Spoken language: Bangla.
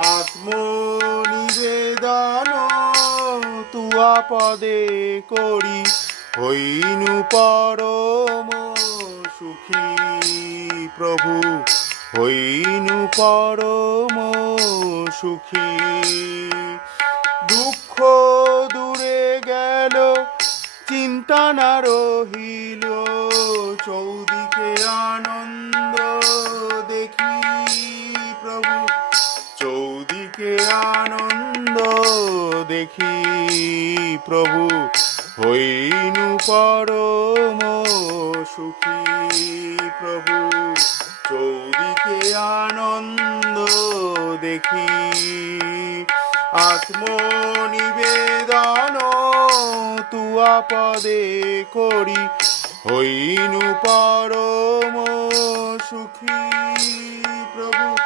আত্মনিবেদন তুয়া পদে করি হইনু পরম সুখী প্রভু, হইনু পরম সুখী। দুঃখ দূরে গেল, চিন্তা না রহিল, চৌদিকে আনন্দ দেখি প্রভু, চৌদিকে আনন্দ দেখি প্রভু, হইনু পরম সুখী প্রভু, চৌদিকে আনন্দ দেখি। আত্মনিবেদন তুয়া পদে করি হইনু পরম সুখী প্রভু।